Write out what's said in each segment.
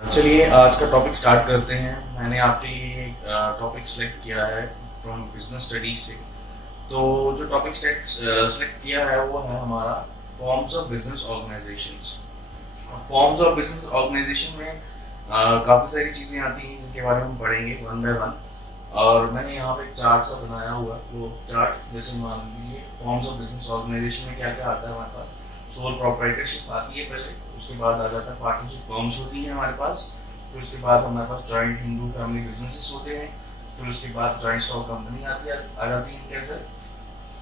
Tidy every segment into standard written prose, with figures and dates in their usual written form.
चलिए आज का टॉपिक स्टार्ट करते हैं। मैंने आपके लिए टॉपिक सेलेक्ट किया है फ्रॉम बिजनेस स्टडीज से। तो जो टॉपिक सेलेक्ट किया है वो है हमारा forms of business organisations. Forms of business organisation में काफ़ी सारी चीज़ें आती हैं जिनके बारे में हम पढ़ेंगे वन बाय वन। और मैंने यहाँ पे एक चार्ट सा बनाया हुआ है। वो चार्ट जैसे मान लीजिए फॉर्म्स ऑफ बिजनेस ऑर्गेनाइजेशन में क्या क्या आता है हमारे पास। सोल प्रोप्राइटरशिप आती है पहले, उसके बाद आ जाता है पार्टनरशिप फर्म्स होती है हमारे पास। फिर उसके बाद हमारे पास जॉइंट हिंदू फैमिली बिजनेसेस होते हैं। फिर उसके बाद जॉइंट स्टॉक कंपनी आ जाती है इनके अंदर।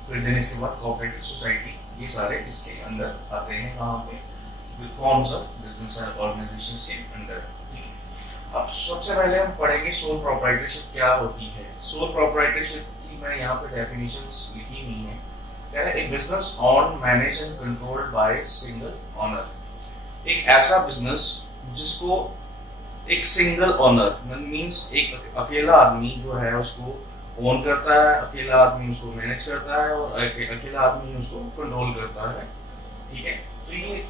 फिर देन इसके बाद कोऑपरेटिव सोसाइटी, ये सारे इसके अंदर आते हैं कहाँ पे, फॉर्म्स ऑफ बिजनेस ऑर्गेनाइजेशंस के अंदर। ठीक है, अब सबसे पहले हम पढ़ेंगे सोल प्रोप्राइटरशिप क्या होती है। सोल प्रोप्राइटरशिप की मैंने यहाँ पे डेफिनेशंस लिखी हुई है। कह रहा है एक business on manage and controlled by single owner. एक ऐसा बिजनेस जिसको एक सिंगल ओनर मींस एक अकेला आदमी जो है उसको ओन करता है, अकेला आदमी उसको मैनेज करता है और अकेला आदमी उसको कंट्रोल करता है। ठीक है, तो ये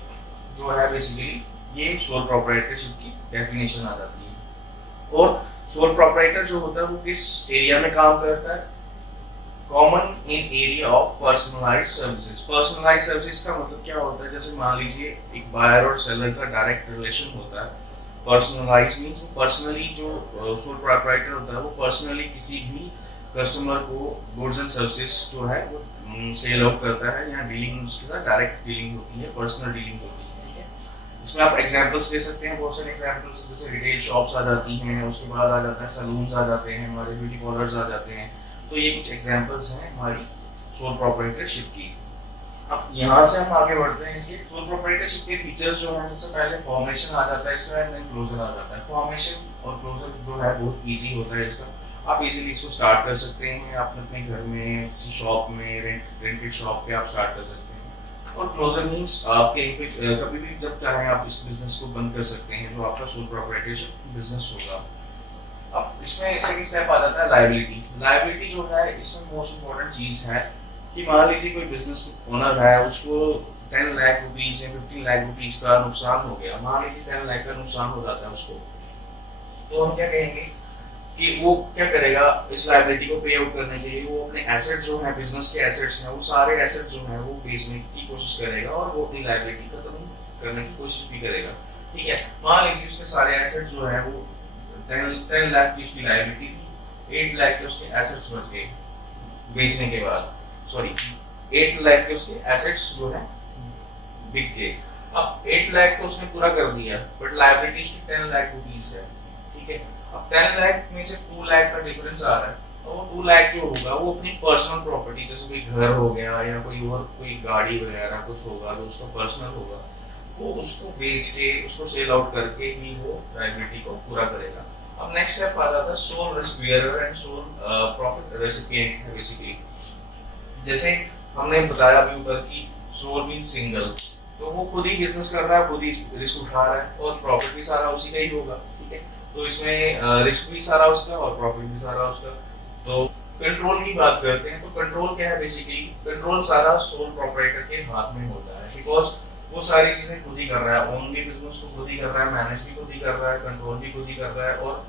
जो है बेसिकली ये सोल प्रोप्राइटरशिप की डेफिनेशन आ जाती है। और सोल प्रोप्राइटर जो होता है वो किस एरिया में काम करता है, common in area of personalised services. Personalised services का मतलब क्या होता है, जैसे मान लीजिए एक बायर और सेलर का डायरेक्ट रिलेशन होता है। पर्सनलाइज्ड मींस पर्सनली जो सोल प्रोप्राइटर होता है वो पर्सनली किसी भी कस्टमर को गुड्स एंड सर्विसेज जो है वो सेल आउट करता है। यहाँ डीलिंग उसके साथ डायरेक्ट डीलिंग होती है, पर्सनल डीलिंग होती है। ठीक है, इसमें आप एग्जांपल्स दे सकते हैं, बहुत सारे एग्जांपल्स, जैसे रिटेल शॉप्स आ जाती हैं, उसके बाद आ जाता है सलून्स आ जाते हैं, हमारे ब्यूटी पार्लर्स आ जाते हैं। तो ये कुछ एग्जांपल्स हैं हमारी सोल प्रोप्राइटरशिप की। अब यहाँ से हम आगे बढ़ते हैं। इसके सोल प्रोप्राइटरशिप के फीचर्स जो हैं, सबसे पहले फॉर्मेशन आ जाता है इसका, एंड देन क्लोजर आ जाता है। फॉर्मेशन और क्लोजर जो है बहुत इजी होता है इसका। आप इजीली इसको स्टार्ट कर सकते हैं, आप अपने घर में किसी शॉप में रेंटेड शॉप पे आप स्टार्ट कर सकते हैं। और क्लोजर मीन्स आप कहीं पे कभी भी जब चाहें आप इस बिजनेस को बंद कर सकते हैं, जो आपका सोल प्रोप्राइटरशिप बिजनेस होगा। अब इसमें सेकंड स्टेप आ जाता है लायबिलिटी। लायबिलिटी जो है इसमें मोस्ट इम्पोर्टेंट चीज है कि मान लीजिए कोई बिजनेस ओनर है, उसको 10 लाख रुपीज या 15 लाख रुपीज का नुकसान हो गया। मान लीजिए 10 लाख का नुकसान हो जाता है उसको, तो हम क्या कहेंगे कि वो क्या करेगा, इस लायबिलिटी को पे आउट करने के लिए वो अपने एसेट जो है, बिजनेस के एसेट्स हैं, वो सारे एसेट जो है वो बेचने की कोशिश करेगा और वो अपनी लायबिलिटी खत्म करने की कोशिश भी करेगा। ठीक है, मान लीजिए उसके सारे एसेट जो है वो 10 लाख की उसकी लायबिलिटी थी, 8 लाख के उसके एसेट्स बच गए बेचने के बाद। सॉरी, 8 लाख के उसके एसेट्स जो है बिक गए। अब 8 लाख तो उसने पूरा कर दिया, बट लायबिलिटी उसकी 10 लाख रुपीज है। ठीक है, अब 10 लाख में से 2 लाख का डिफरेंस आ रहा है, तो वो 2 लाख जो होगा वो अपनी पर्सनल प्रॉपर्टी, जैसे कोई घर हो गया या कोई गाड़ी वगैरह कुछ होगा जो उसका पर्सनल होगा, वो उसको बेच के, उसको सेल आउट करके ही वो लायबिलिटी को पूरा करेगा। अब नेक्स्ट स्टेप आ जाता है sole risk bearer and sole profit recipient. Basically जैसे हमने बताया अभी ऊपर कि सोल मींस सिंगल, तो वो खुद ही बिजनेस कर रहा है, खुद ही रिस्क उठा रहा है और प्रॉफिट भी सारा उसी का ही होगा। ठीक है, तो इसमें रिस्क भी सारा उसका और प्रॉफिट भी सारा उसका। तो कंट्रोल की बात करते हैं, तो कंट्रोल क्या है, बेसिकली कंट्रोल सारा सोल प्रोप्राइटर के हाथ में होता है, बिकॉज वो सारी चीजें खुद ही कर रहा है, ओन भी बिजनेस को खुद ही कर रहा है, मैनेज भी खुद ही कर रहा है, कंट्रोल भी खुद ही कर रहा है और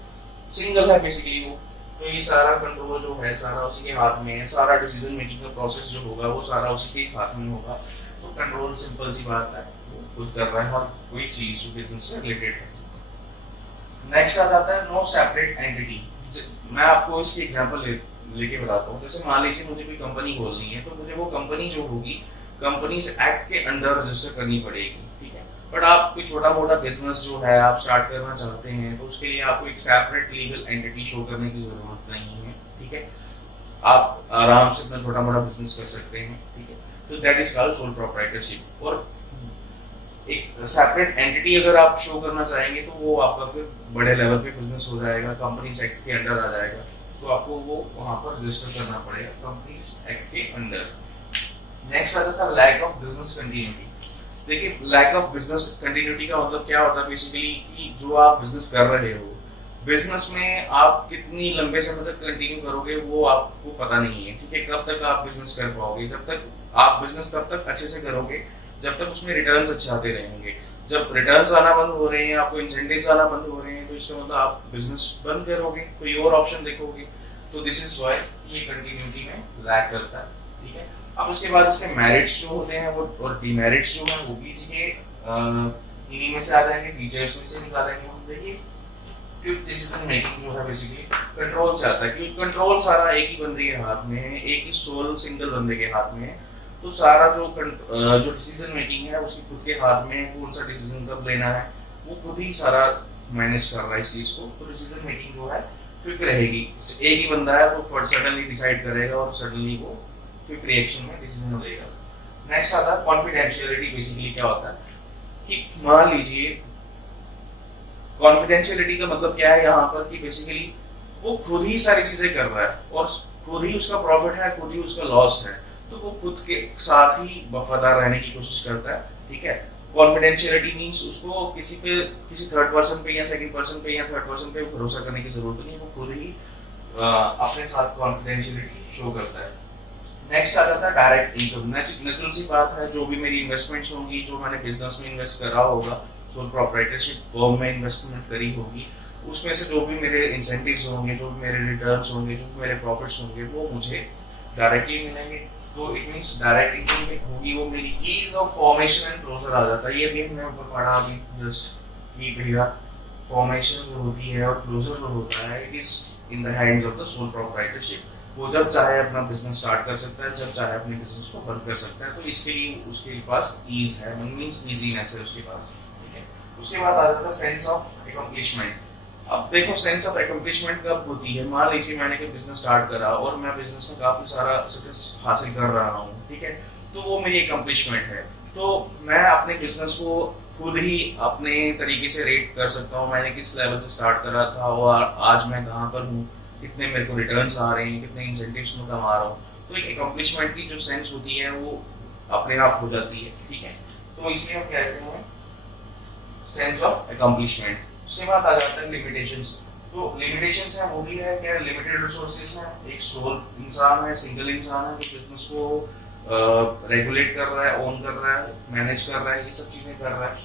सिंगल है बेसिकली वो। तो ये सारा कंट्रोल जो है सारा उसी के हाथ में है, सारा डिसीजन मेकिंग का प्रोसेस जो होगा वो सारा उसी के हाथ में होगा। तो कंट्रोल सिंपल सी बात है, वो खुद कर रहा है हर कोई चीज जो बिजनेस से रिलेटेड है। नेक्स्ट आ जाता है नो सेपरेट एंटिटी। मैं आपको इसकी एग्जांपल लेके बताता हूँ। जैसे मान लीजिए मुझे कोई कंपनी खोलनी है, तो मुझे वो कंपनी जो होगी कंपनीज एक्ट के अंडर रजिस्टर करनी पड़ेगी। ठीक है, बट आप कोई छोटा मोटा बिजनेस जो है आप स्टार्ट करना चाहते हैं, तो उसके लिए आपको एक सेपरेट लीगल एंटिटी शो करने की जरूरत नहीं है। ठीक है, आप आराम से अपना छोटा मोटा बिजनेस कर सकते हैं। ठीक है, तो that is called sole proprietorship. और एक सेपरेट एंटिटी अगर आप शो करना चाहेंगे तो वो आपका फिर बड़े लेवल पे बिजनेस हो जाएगा, कंपनीज एक्ट के अंडर आ जाएगा, तो आपको वो वहां पर रजिस्टर करना पड़ेगा कंपनीज एक्ट के अंडर। नेक्स्ट आ जाता है लैक ऑफ बिजनेस कंटिन्यूटी। देखिए, लैक ऑफ बिजनेस कंटिन्यूटी का मतलब क्या होता है बेसिकली कि जो आप बिजनेस कर रहे हो, बिजनेस में आप कितनी लंबे समय तक कंटिन्यू करोगे वो आपको पता नहीं है। ठीक है, कब तक आप बिजनेस कर पाओगे, जब तक आप बिजनेस तब तक अच्छे से करोगे जब तक उसमें रिटर्न्स अच्छे आते रहेंगे। जब रिटर्न्स आना बंद हो रहे हैं, आपको इंसेंटिव्स आना बंद हो रहे हैं, तो इसका मतलब आप बिजनेस बंद करोगे, कोई और ऑप्शन देखोगे। तो दिस इज वाई ये कंटिन्यूटी में लैग करता है, ठीक है। अब उसके बाद इसके मेरिट्स जो होते हैं वो और डिमेरिट्स जो है वो भी इसके इन्हीं में से आ जाएंगे, फीचर्स में से निकालेंगे हम। देखिए क्विक डिसीजन मेकिंग जो है बेसिकली कंट्रोल से आता है, क्योंकि कंट्रोल सारा एक ही बंदे के हाथ में है, एक ही सोल सिंगल बंदे के हाथ में है। तो सारा जो डिसीजन मेकिंग है उसकी खुद के हाथ में, कौन सा डिसीजन कब लेना है वो खुद ही सारा मैनेज कर रहा है इस चीज को। तो डिसीजन मेकिंग जो है क्विक रहेगी, एक ही बंदा है तो सडनली डिसाइड करेगा और सडनली वो क्विक रिएक्शन में डिसीजन लेगा। नेक्स्ट आता है कॉन्फिडेंशियलिटी। बेसिकली क्या होता है कि मान लीजिए कॉन्फिडेंशियलिटी का मतलब क्या है यहाँ पर कि बेसिकली वो खुद ही सारी चीजें कर रहा है और खुद ही उसका प्रॉफिट है, खुद ही उसका लॉस है, तो वो खुद के साथ ही वफादार रहने की कोशिश करता है, ठीक है। कॉन्फिडेंशियलिटी मींस उसको किसी थर्ड पर्सन पे या सेकंड पर्सन पे या थर्ड पर्सन पे भरोसा करने की जरूरत नहीं, वो खुद ही अपने साथ कॉन्फिडेंशियलिटी शो करता है। नेक्स्ट आ जाता है डायरेक्ट इनकम। नेचुरल सी बात है, जो भी मेरी इन्वेस्टमेंट्स होंगी, जो मैंने बिजनेस में इन्वेस्ट करा होगा, सोल प्रोप्राइटरशिप फर्म में इन्वेस्टमेंट करी होगी, उसमें से जो भी मेरे इंसेंटिव्स होंगे, जो भी मेरे रिटर्न्स होंगे, जो भी मेरे प्रॉफिट्स होंगे, वो मुझे डायरेक्टली मिलेंगे। तो इट मींस डायरेक्ट इनकम होगी वो मेरी ease of formation and closure आ जाता है। ये भी हमने ऊपर पढ़ा अभी जस्ट कि भैया फॉर्मेशन जो होती है और क्लोजर जो होता है, it is in the hands of the sole proprietorship. वो जब चाहे अपना बिजनेस स्टार्ट कर सकता है, जब चाहे अपने बिजनेस को बंद कर सकता है। तो इसके लिए उसके पास ईज है, मींस इजीनेस है उसके पास, ठीक है। उसके बाद आ जाता है सेंस ऑफ अकम्प्लिशमेंट। अब देखो सेंस ऑफ अकम्प्लिशमेंट कब होती है, मान लीजिए मैंने कोई बिजनेस स्टार्ट करा और मैं बिजनेस में काफी सारा सक्सेस हासिल कर रहा हूँ, ठीक है, तो वो मेरी अकम्प्लिशमेंट है। तो मैं अपने बिजनेस को खुद ही अपने तरीके से रेट कर सकता हूँ, मैंने किस लेवल से स्टार्ट करा था और आज मैं कहाँ पर हूँ, कितने मेरे को रिटर्न्स आ रहे हैं, कितने इंसेंटिव्स में कमा रहा हूँ। तो एक अकम्प्लिशमेंट की जो सेंस होती है वो अपने आप हो जाती है, ठीक है। तो इसलिए हम कहते हैं सेंस ऑफ अकम्प्लिशमेंट। उसके बाद आ जाता है लिमिटेशंस। तो लिमिटेशंस है वो भी है क्या, लिमिटेड रिसोर्सेज है, एक सोल इंसान है, सिंगल इंसान है जो बिजनेस को रेगुलेट कर रहा है, ओन कर रहा है, मैनेज कर रहा है, ये सब चीजें कर रहा है,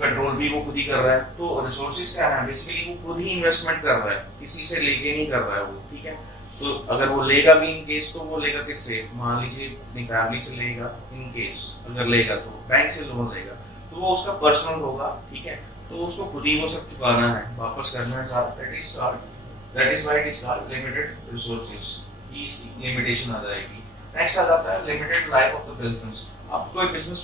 कंट्रोल भी वो खुद ही कर रहा है। तो रिसोर्सेज क्या है, बेसिकली वो खुद ही इन्वेस्टमेंट कर रहा है, किसी से लेके नहीं कर रहा है वो, ठीक है। तो अगर वो लेगा भी इन केस, तो वो लेगा किससे, मान लीजिए अपनी फैमिली से लेगा, इन केस अगर लेगा तो बैंक से लोन लेगा, तो वो उसका पर्सनल होगा, ठीक है। तो उसको खुद ही वो सब चुकाना है, वापस करना है सारा। That is why it is called limited resources. ये इसकी लिमिटेशन आ जाएगी। नेक्स्ट आ जाता है limited life of the business. अब कोई बिजनेस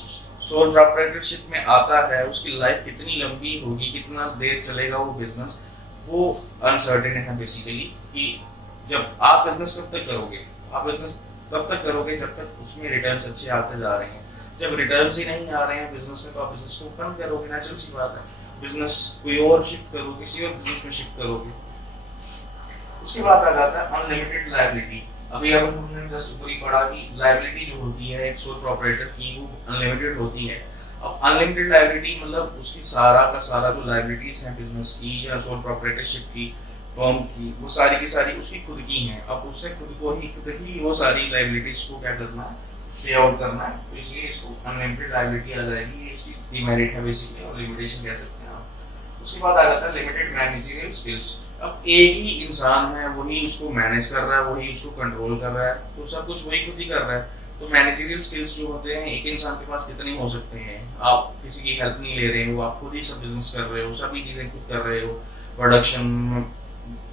सोल प्रोप्राइटरशिप में आता है, उसकी लाइफ कितनी लंबी होगी, कितना देर चलेगा वो बिजनेस, वो अनसर्टेन है बेसिकली। कि जब आप बिजनेस कब तक करोगे, आप बिजनेस तब तक करोगे जब तक उसमें रिटर्न्स अच्छे आते जा रहे हैं। जब रिटर्न्स ही नहीं आ रहे हैं बिजनेस में, तो आप बिजनेस को बंद करोगे, नेचुरल सी बात है। बिजनेस कोई और शिफ्ट करोगे, किसी और बिजनेस में शिफ्ट करोगे। उसके बाद आ जाता है अनलिमिटेड लायबिलिटी। अभी अब हमने जस्ट ऊपर ही पढ़ा कि लायबिलिटी जो होती है एक सोल प्रोप्राइटर की, वो अनलिमिटेड होती है। अब अनलिमिटेड लायबिलिटी मतलब उसकी सारा का सारा जो लायबिलिटीज हैं बिजनेस की या सोल प्रोप्राइटरशिप की, फर्म की, वो सारी की सारी उसकी खुद की हैं। अब उससे खुद ही वो सारी लायबिलिटीज को क्या करना है, पे आउट करना है। तो इसलिए इसको अनलिमिटेड लायबिलिटी आ जाएगी, ये इसकी डिमेरिट है बेसिकली, और लिमिटेशन कह सकते हैं आप। उसके बाद आ जाता है लिमिटेड मैनेजरियल स्किल्स। अब एक ही इंसान है, वही उसको मैनेज कर रहा है, वही उसको कंट्रोल कर रहा है, तो सब कुछ वही खुद ही कर रहा है। तो मैनेजरियल स्किल्स जो होते हैं एक इंसान के पास कितने हो सकते हैं, आप किसी की हेल्प नहीं ले रहे हो, आप खुद ही सब बिजनेस कर रहे हो, सभी चीजें खुद कर रहे हो, प्रोडक्शन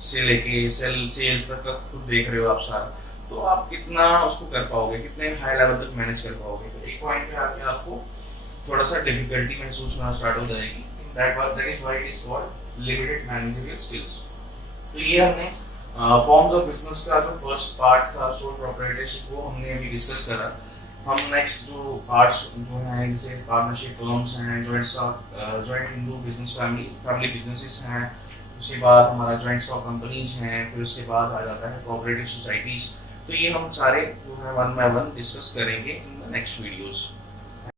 से लेके सेल्स तक का खुद देख रहे हो आप सारा। तो आप कितना उसको कर पाओगे, कितने हाई लेवल तक मैनेज कर पाओगे। तो एक पॉइंट पे आके आपको थोड़ा सा डिफिकल्टी महसूस होना स्टार्ट हो जाएगी। That is why it is called limited managerial skills. तो ये हमने फॉर्म्स ऑफ बिजनेस का जो फर्स्ट पार्ट था सोल प्रोप्राइटरशिप, वो हमने अभी डिस्कस करा। हम नेक्स्ट जो पार्ट्स जो हैं, जैसे पार्टनरशिप फर्म्स हैं, joint Hindu business family businesses हैं, उसके बाद हमारा जॉइंट स्टॉक कंपनीज हैं, फिर उसके बाद आ जाता है कोऑपरेटिव सोसाइटीज। तो ये हम सारे जो है वन बाय वन डिस्कस करेंगे इन द नेक्स्ट वीडियोस।